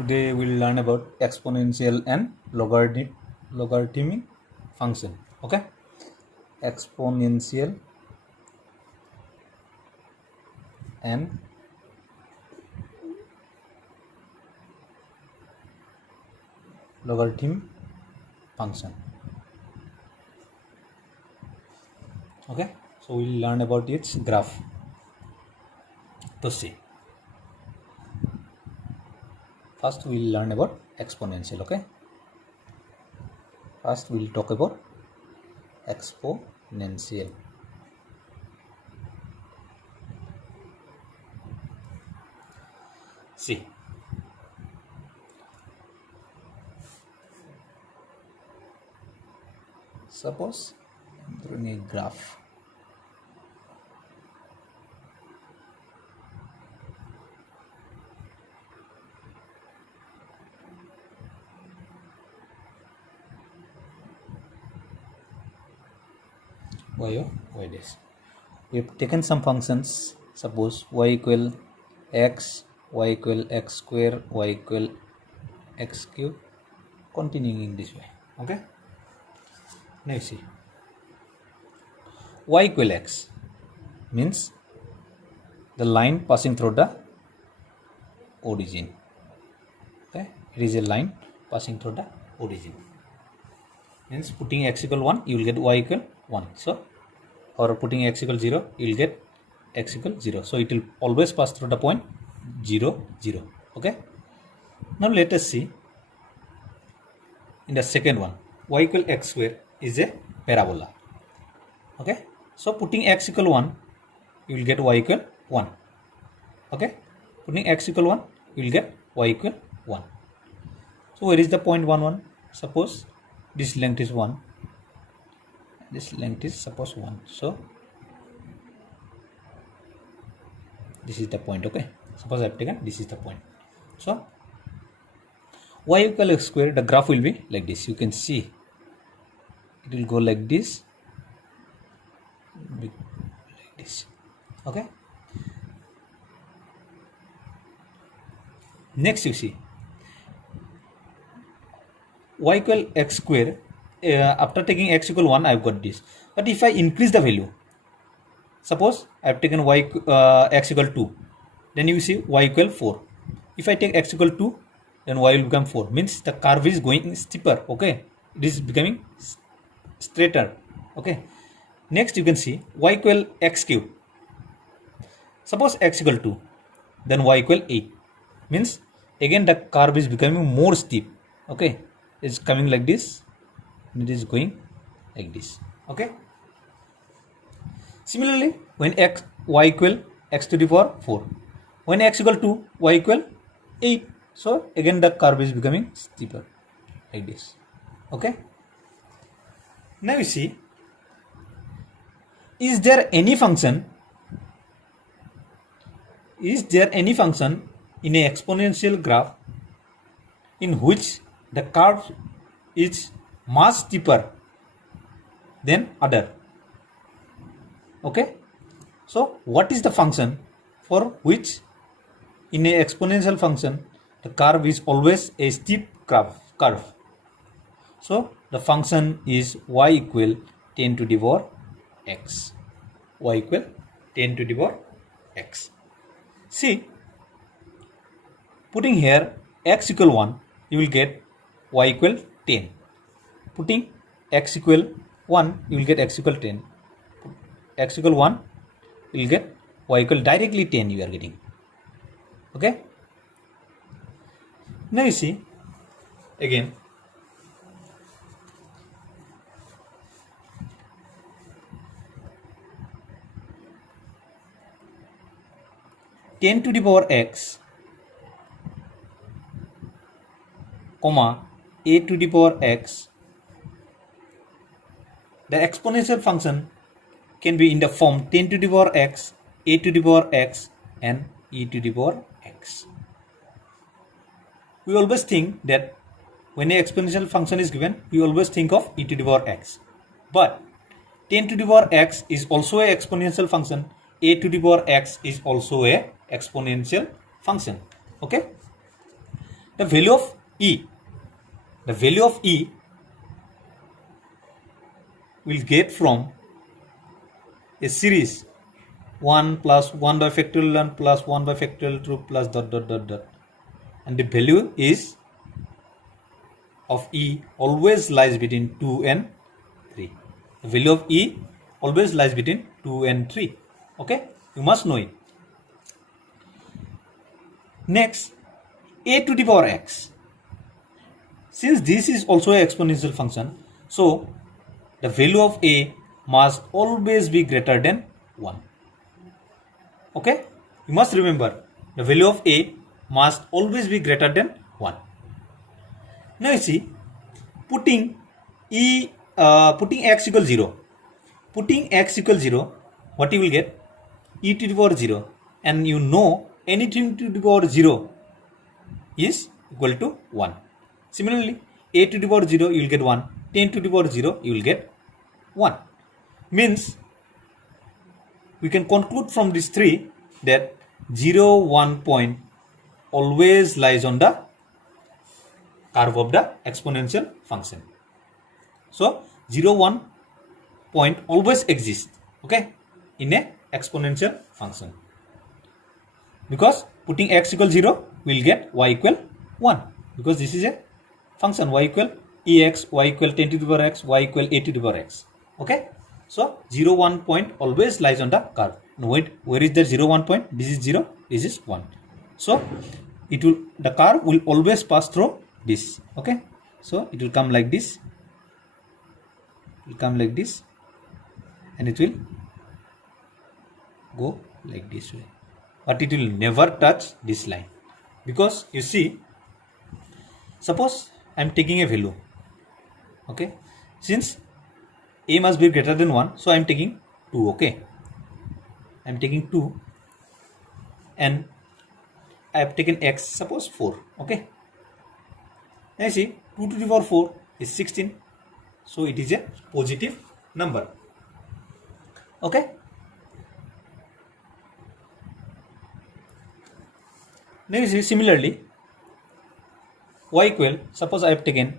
Today we'll learn about exponential and logarithmic function. Okay, exponential and logarithm function. Okay, so we'll learn about its graph. To see, first we'll learn about exponential. Okay, first we'll talk about exponential. See, suppose I'm drawing a graph. Y dash. We have taken some functions. Suppose y equal x, y equal x square, y equal x cube, continuing in this way. Okay, now you see y equal x means the line passing through the origin. Okay, it is a line passing through the origin, means putting x equal 1 you will get y equal 1. So, or putting x equal 0 you will get x equal 0. So it will always pass through the point 0 0. Okay, now let us see in the second one. Y equal x square is a parabola. Okay, so putting x equal 1 you will get y equal 1. Okay, putting x equal 1 you will get y equal 1. So where is the point 1 1? Suppose this length is 1, this length is suppose 1. So this is the point. Okay, suppose I have taken this is the point. So y equal x square, the graph will be like this. You can see it will go like this, like this. Okay, next you see y equal x square. After taking x equal 1 I have got this, but if I increase the value, suppose I have taken x equal 2, then you see y equal 4. If I take x equal 2, then y will become 4, means the curve is going steeper. Okay, it is becoming straighter. Okay, next you can see y equal x cube. Suppose x equal 2, then y equal 8, means again the curve is becoming more steep. Okay, it's coming like this, it is going like this. Okay, similarly when y equal x to the power 4, when x equal 2 y equal 8, so again the curve is becoming steeper like this. Okay, now you see, is there any function in a exponential graph in which the curve is much steeper than other? Okay, so what is the function for which in a exponential function the curve is always a steep curve? So the function is y equal 10 to the power x. Y equal 10 to the power x. See, putting here x equal 1 you will get y equal 10. Putting x equal 1 you will get x equal 10. X equal 1 you will get y equal directly 10 you are getting. Okay, now you see again ten to the power x comma a to the power x. The exponential function can be in the form 10 to the power x, a to the power x and e to the power x. We always think that when an exponential function is given, we always think of e to the power x. But 10 to the power x is also an exponential function. A to the power x is also a exponential function. Okay. the value of e will get from a series 1 plus 1 by factorial 1 plus 1 by factorial 2 plus dot dot dot dot, and the value is of e always lies between 2 and 3. The value of e always lies between 2 and 3. Okay, you must know it. Next, a to the power x. Since this is also an exponential function, so the value of a must always be greater than 1. Okay, you must remember the value of a must always be greater than 1. Now you see, putting x equal 0, what you will get? E to the power 0, and you know anything to the power 0 is equal to 1. Similarly, a to the power 0 you will get 1, 10 to the power 0 you will get 1. Means we can conclude from these three that 0, 1 point always lies on the curve of the exponential function. So 0, 1 point always exists, okay, in a exponential function, because putting x equal 0 will get y equal 1, because this is a function y equal ex, y equal 10 to the power x, y equal a to the power x. Okay, so 0, 1 point always lies on the curve. Now wait, where is the 0, 1 point? This is 0, this is 1. So the curve will always pass through this. Okay, so it will come like this, and it will go like this way, but it will never touch this line, because you see, suppose I am taking a value. Okay, since a must be greater than 1, so I am taking 2. Okay, I am taking 2, and I have taken x, suppose 4. Okay, now you see 2 to the power 4 is 16, so it is a positive number. Okay, now you see, similarly y equal, suppose I have taken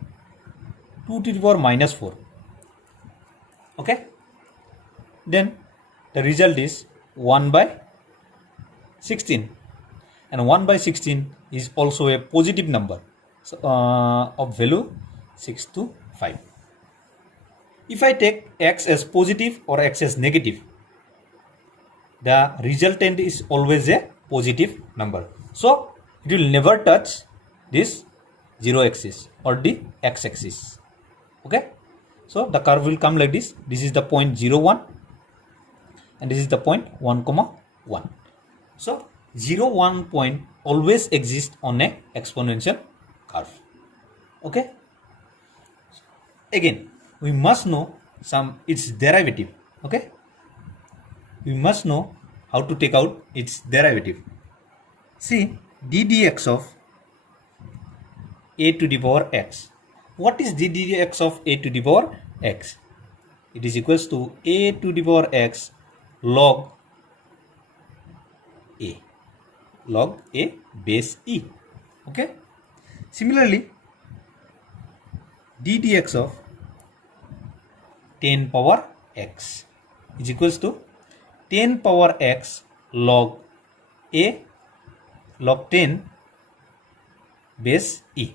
2 to the power minus 4. Okay, then the result is 1 by 16, and 1 by 16 is also a positive number, so, of value 6 to 5. If I take x as positive or x as negative, the resultant is always a positive number, so it will never touch this 0 axis or the x axis. Okay, so the curve will come like this. This is the point 0, 1, and this is the point 1, 1. So 0, 1 point always exists on a exponential curve. Okay, again we must know its derivative. Okay, we must know how to take out its derivative. See, d dx of a to the power x. What is d dx of a to the power x? It is equals to a to the power x log a base e. Okay, similarly d dx of 10 power x is equals to 10 power x log 10 base e,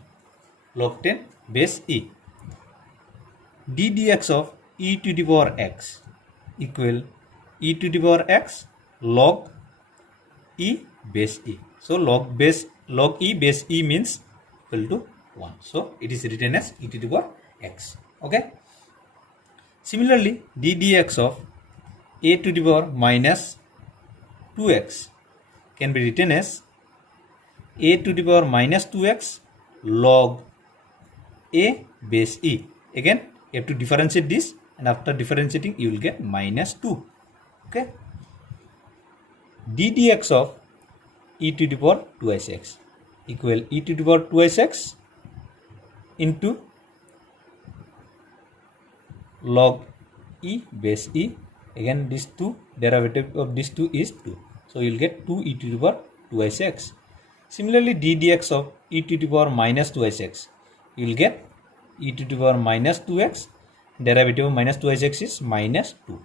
d dx of e to the power x equal e to the power x log e base e. So log e base e means equal to 1. So it is written as e to the power x. Okay, similarly d dx of a to the power minus 2x can be written as a to the power minus 2x log a base e. Again you have to differentiate this, and after differentiating you will get minus 2. Okay, d dx of e to the power twice x equal e to the power twice x into log e base e. Again this 2, derivative of this 2 is 2, so you will get 2 e to the power twice x. Similarly, d dx of e to the power minus 2x, you will get e to the power minus 2x, derivative of minus 2x is minus 2.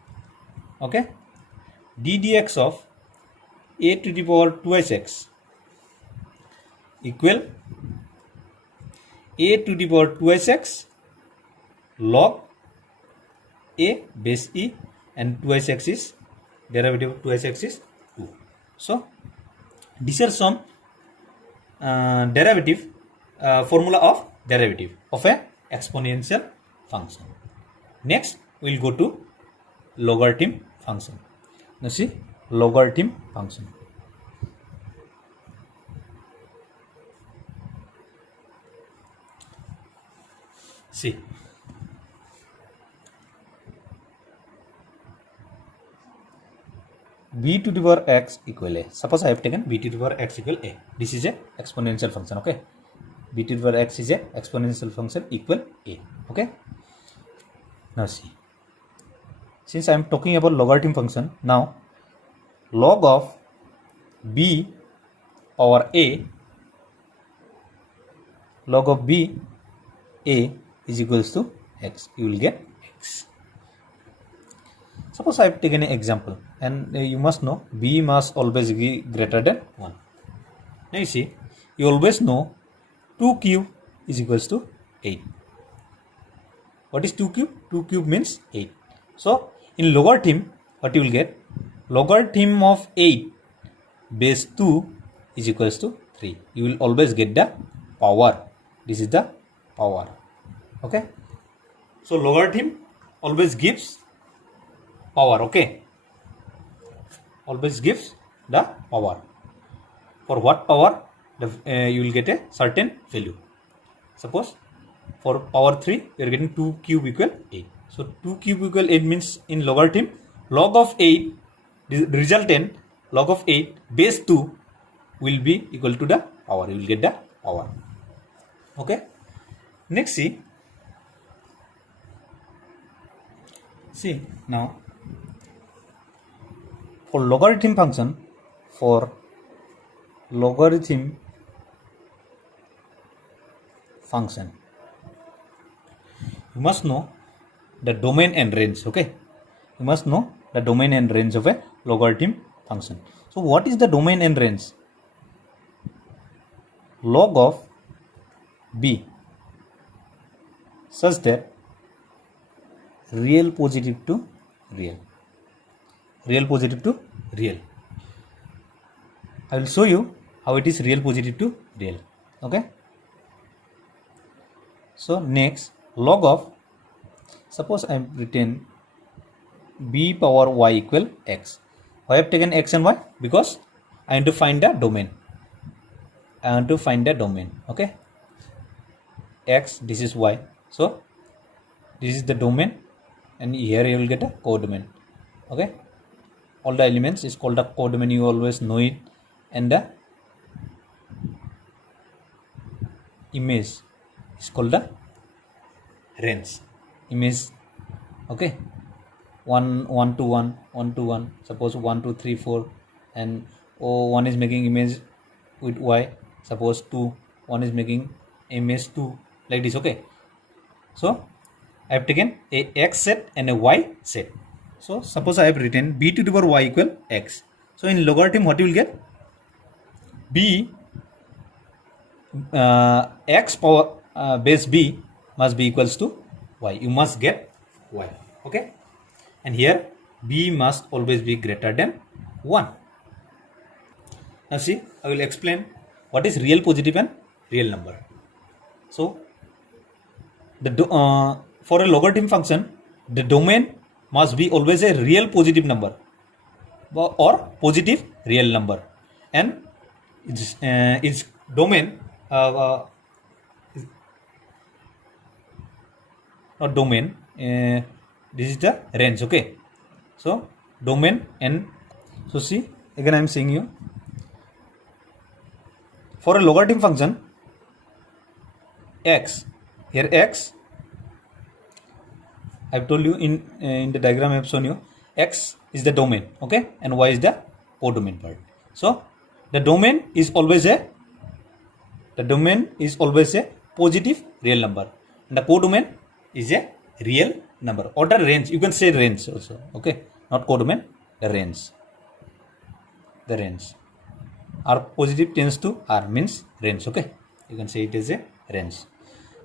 Okay, d dx of a to the power 2x equal a to the power 2x log a base e, and 2x is derivative of 2x is 2. So these are some derivative formula of derivative of a exponential function. Next we will go to logarithm function. Now see logarithm function. See, b to the power x equal a. Suppose I have taken b to the power x equal a. This is a exponential function. Okay, b to the power x is a exponential function equal a. Okay, now see, since I am talking about logarithm function, now log of b power a, log of b a is equals to x. You will get x. Suppose I have taken an example, and you must know b must always be greater than 1. Now you see, you always know 2 cube is equals to 8. What is 2 cube? 2 cube means 8. So in logarithm, what you will get? Logarithm of 8 base 2 is equals to 3. You will always get the power. This is the power. Okay. So logarithm always gives power. Okay, always gives the power. For what power? You will get a certain value. Suppose for power 3 you are getting 2 cube equal 8. So 2 cube equal 8 means in logarithm log of 8, the resultant log of 8 base 2 will be equal to the power. You will get the power. Okay, next see now for logarithm function, for logarithm function, you must know the domain and range. Okay, you must know the domain and range of a logarithm function. So what is the domain and range? Log of b such that real positive to real, real positive to real. I will show you how it is real positive to real. Okay, so next log of, suppose I have written b power y equal x. Why I have taken x and y? Because I want to find the domain. I want to find the domain. Okay, x, this is y, so this is the domain, and here you will get a codomain. Okay, all the elements is called a codomain. You always know it, and the image is called the range image. Okay, 1 1 to 1 1 to 1. Suppose 1 2 3 4, and one is making image with y. Suppose 2, one is making image 2, like this. Okay, so I have taken a x set and a y set. So suppose I have written b to the power y equal x. So in logarithm, what you will get? B x power base b must be equals to y. You must get y. Okay, and here b must always be greater than 1. Now see, I will explain what is real positive and real number. So the for a logarithm function, the domain must be always a real positive number or positive real number, and its domain not domain, this is the range. Okay, so domain, and so see, again I am saying you, for a logarithm function x, here x, I have told you in the diagram I have shown you, x is the domain. Okay, and y is the codomain part. So the domain is always a the domain is always a positive real number, and the codomain is a real number, or the range. You can say range also. Okay, not codomain, the range. The range. R positive tends to R means range. Okay, you can say it as a range.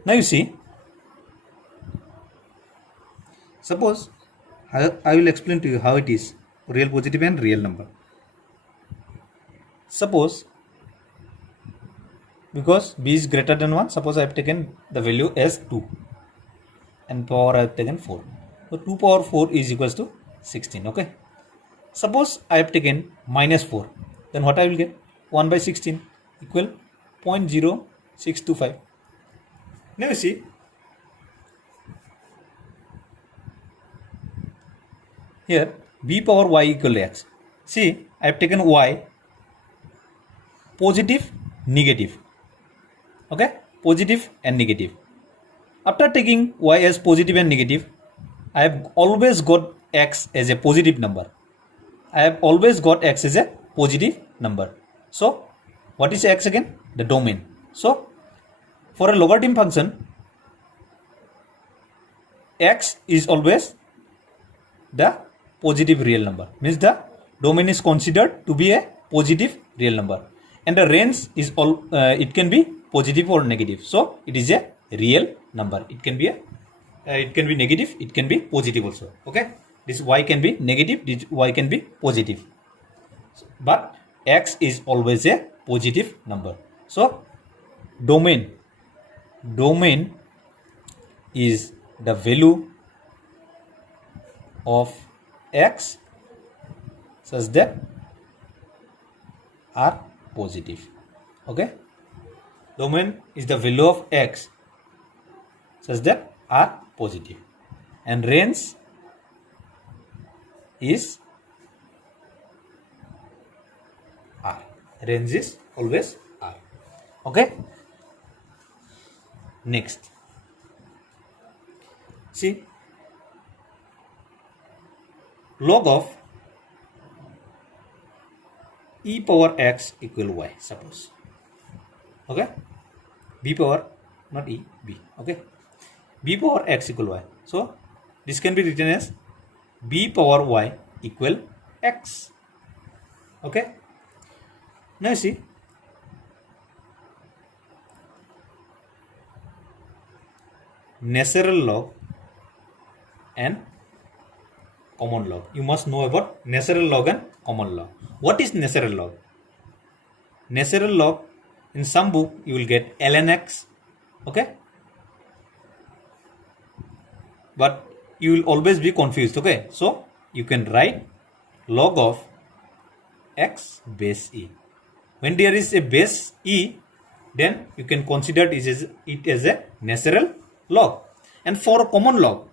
Now you see, suppose I will explain to you how it is real positive and real number. Suppose because b is greater than 1, suppose I have taken the value as 2 and power I have taken 4. So 2 power 4 is equals to 16. Okay. Suppose I have taken minus 4, then what I will get? 1 by 16 equal 0.0625. Now you see, here b power y equal to x. See, I have taken y positive, negative. Okay, positive and negative. After taking y as positive and negative, I have always got x as a positive number. I have always got x as a positive number. So, what is x again? The domain. So, for a logarithm function, x is always the positive real number. Means the domain is considered to be a positive real number, and the range is it can be positive or negative. So, it is a real number. It can be negative. It can be positive also. Okay. This y can be negative, this y can be positive, but x is always a positive number. So domain is the value of x such that are positive. Okay, domain is the value of x such that are positive, and range is R. Range is always R. Okay. Next, see, log of e power x equal y. Suppose. Okay. B power, not e, b. Okay. B power x equal y. So this can be written as b power y equal x. Okay. Now you see, natural log and common log. You must know about natural log and common log. What is natural log? Natural log, in some book you will get ln x. Okay. But you will always be confused. Okay, so you can write log of x base e. When there is a base e, then you can consider it as a natural log. And for common log,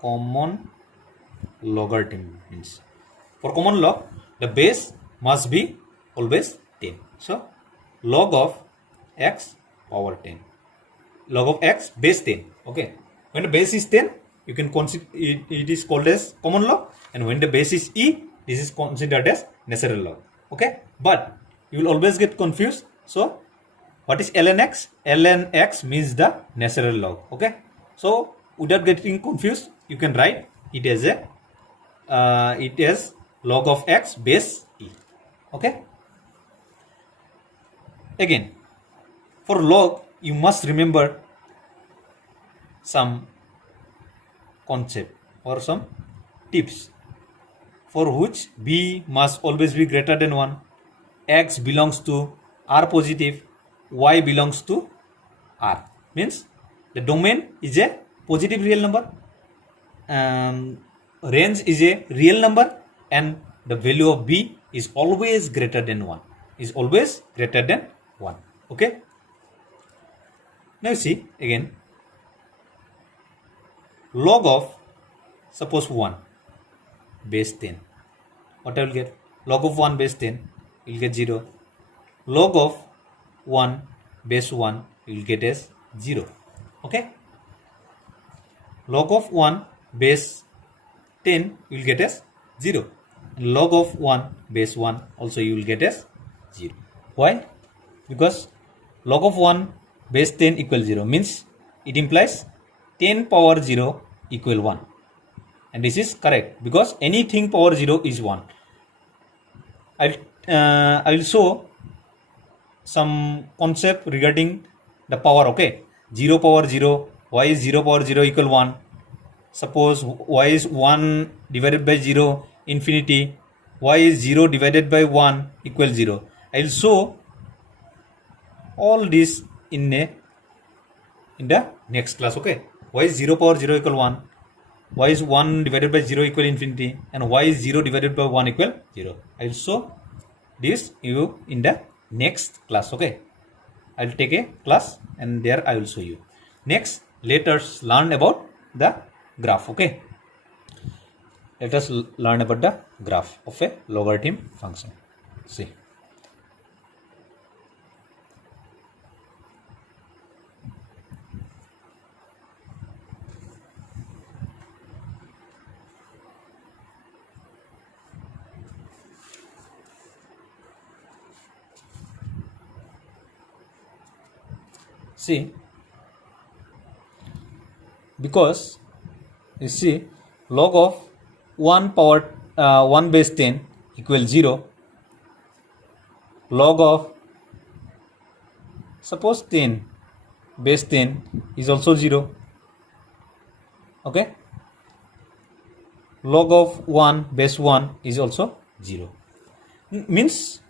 common logarithm means, for common log the base must be always 10. So log of x power 10, log of x base 10. Okay, when the base is 10, you can consider it is called as common log, and when the base is e, this is considered as natural log. Okay, but you will always get confused. So what is ln x? Ln x means the natural log. Okay, so without getting confused, you can write it as log of x base e. Okay. Again, for log, you must remember some concept or some tips, for which b must always be greater than 1, x belongs to R positive, y belongs to R. Means the domain is a positive real number, range is a real number, and the value of b is always greater than 1. Is always greater than 1. Okay. Now see again, log of, suppose 1 base 10. What I will get? Log of 1 base 10, you will get 0. Log of 1 base 1, you will get as 0. Okay. Log of 1 base 10, you will get as 0. Log of 1 base 1 also you will get as 0. Why? Because log of 1 base 10 equal 0 means it implies 10 power 0 equal 1. And this is correct because anything power 0 is 1. I will show some concept regarding the power. Okay, 0 power 0. Why is 0 power 0 equal 1? Suppose y is 1 divided by 0 infinity. Y is 0 divided by 1 equal 0. I will show all this in the next class. Okay, y is 0 power 0 equal 1. Y is 1 divided by 0 equal infinity, and y is 0 divided by 1 equal 0. I will show this you in the next class. Okay, I will take a class and there I will show you. Next, let us learn about the graph. Okay, let us learn about the graph of a logarithm function. See, because you see log of 1 power 1 base 10 equals 0. Log of suppose 10 base 10 is also 0. Okay, log of 1 base 1 is also 0. Means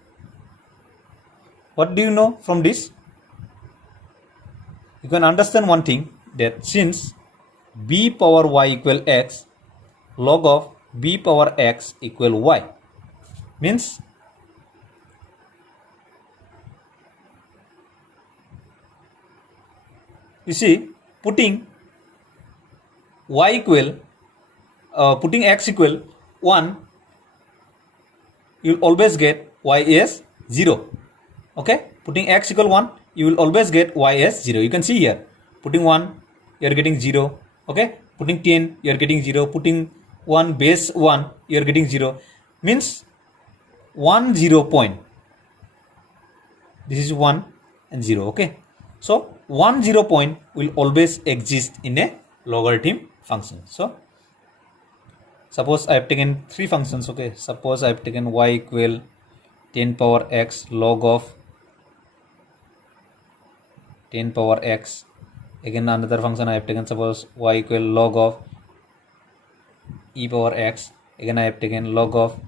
what do you know from this? You can understand one thing, that since b power y equal x, log of b power x equal y, means you see putting y equal putting x equal 1, you will always get y as 0. Okay, putting x equal 1, you will always get y as 0. You can see here, putting 1 you are getting 0. Okay, putting 10 you are getting 0. Putting 1 base 1 you are getting 0. Means 1 0 point, this is 1 and 0. Okay, so 1 0 point will always exist in a logarithm function. So suppose I have taken 3 functions. Okay, suppose I have taken y equal 10 power x log of 10 power x. Again another function I have taken, suppose y equal log of e power x. Again I have taken log of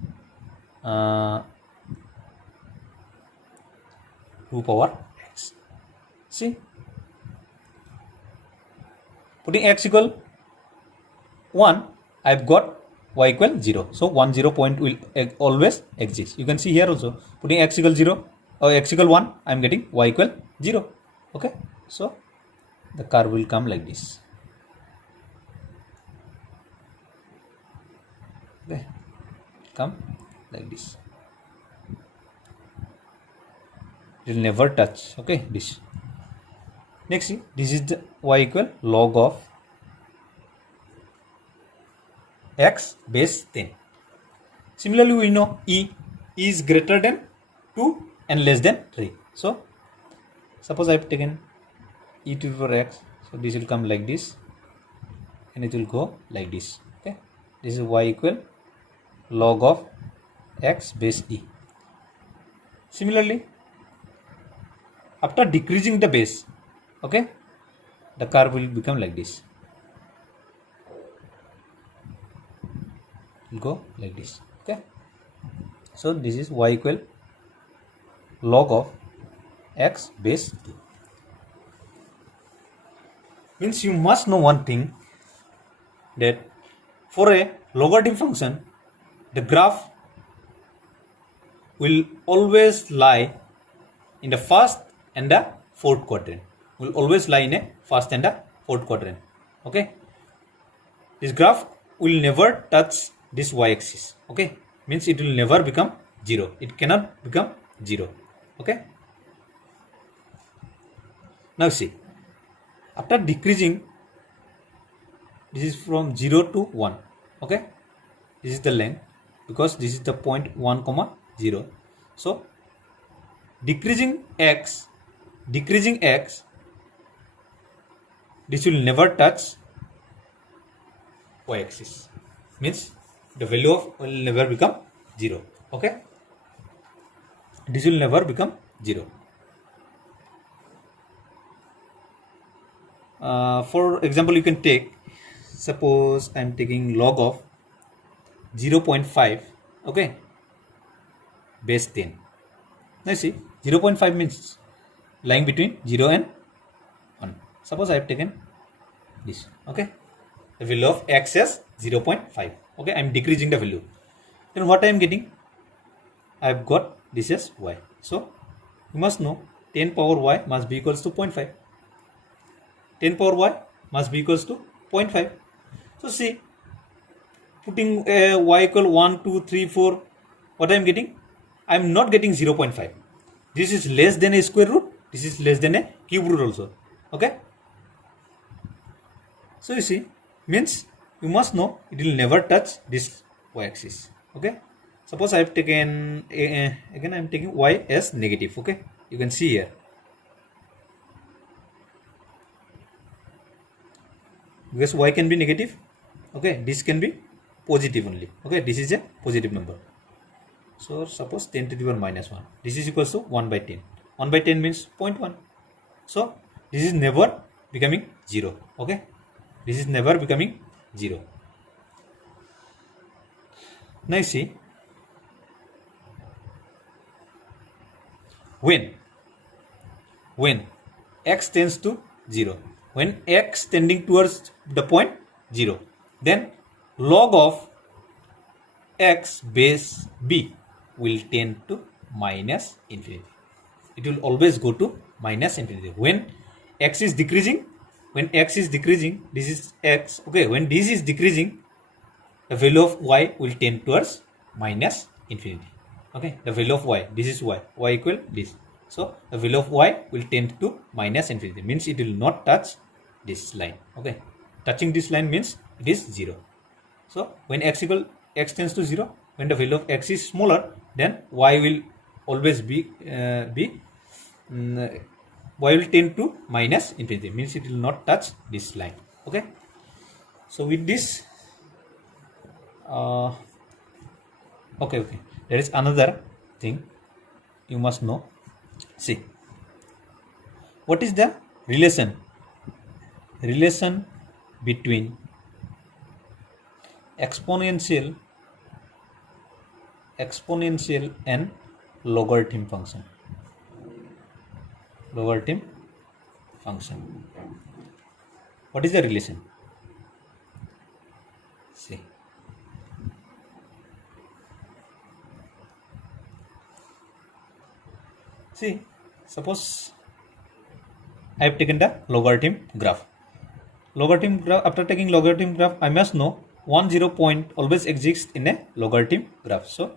2 power x. See, putting x equal 1, I have got y equal 0. So 1 0 point will always exist. You can see here also, putting x equal 0 or x equal 1, I am getting y equal 0. Okay, so the curve will come like this. Okay, come like this. It will never touch. Okay, this. Next, this is the y equal log of x base 10. Similarly, we know e is greater than 2 and less than 3. So suppose I have taken e to the power x, so this will come like this and it will go like this. Okay, this is y equal log of x base e. Similarly, after decreasing the base, okay, the curve will become like this. It will go like this. Okay, so this is y equal log of x base 2. Means you must know one thing, that for a logarithm function, the graph will always lie in the first and the fourth quadrant. Will always lie in a first and a fourth quadrant. Okay, this graph will never touch this y-axis. Okay, means it will never become 0. It cannot become 0. Okay, now see, after decreasing, this is from 0 to 1. Okay, this is the length. because this is the point 1 comma 0. So decreasing x, this will never touch y-axis, means the value of will never become 0. Okay, this will never become 0. For example, you can take, suppose I am taking log of 0.5, okay, base 10. Now see, 0.5 means lying between 0 and 1. Suppose I have taken this, okay, the value of x as 0.5, okay, I am decreasing the value. Then what I am getting? I have got this as y. So you must know 10 power y must be equals to 0.5. 10 power y must be equals to 0.5. So see, putting y equal 1, 2, 3, 4, what I am getting? I am not getting 0.5. This is less than a square root. This is less than a cube root also. Okay. So you see, means you must know it will never touch this y-axis. Okay. Suppose I have taken again I am taking y as negative. Okay. You can see here. Because y can be negative, okay, this can be positive only, okay, this is a positive number. So suppose 10 to the power minus 1, this is equals to 1 by 10. 1 by 10 means 0.1. So this is never becoming 0, okay, this is never becoming 0. Now you see, when x tends to 0, when x tending towards the point 0, then log of x base b will tend to minus infinity. It will always go to minus infinity. When x is decreasing, this is x, okay, when this is decreasing, the value of y will tend towards minus infinity. Okay, the value of y, this is y equal this. So the value of y will tend to minus infinity, means it will not touch this line. Okay, touching this line means it is 0. So when x tends to 0, when the value of x is smaller, then y will always y will tend to minus infinity, means it will not touch this line. Okay, so with this okay, there is another thing you must know. See, what is the relation between exponential and logarithm function? What is the relation? See, suppose I have taken the logarithm graph. After taking logarithm graph, I must know 1, 0 point always exists in a logarithm graph. So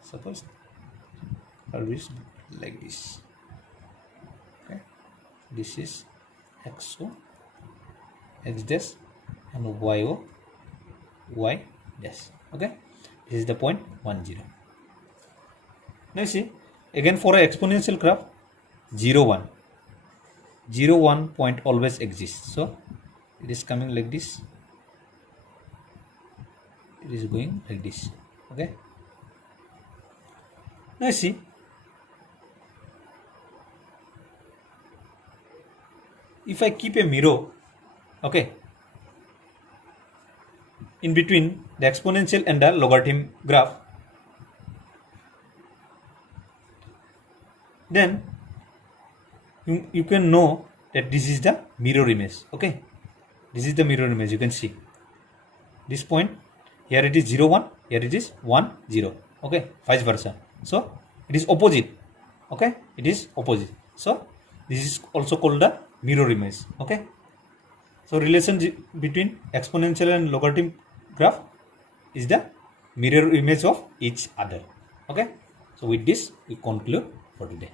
suppose always like this. Okay, this is xo, x dash, and yo, y dash. Okay, this is the point 1, 0. Now see, again for an exponential graph, 0, 1 point always exists. So it is coming like this, it is going like this. Okay, now see, if I keep a mirror, okay, in between the exponential and the logarithm graph, then you can know that this is the mirror image. Okay, this is the mirror image. You can see this point here, it is 0, 1, here it is 1, 0. Okay, vice versa. So it is opposite. Okay, it is opposite. So this is also called the mirror image. Okay, so relation between exponential and logarithm graph is the mirror image of each other. Okay, so with this we conclude for today.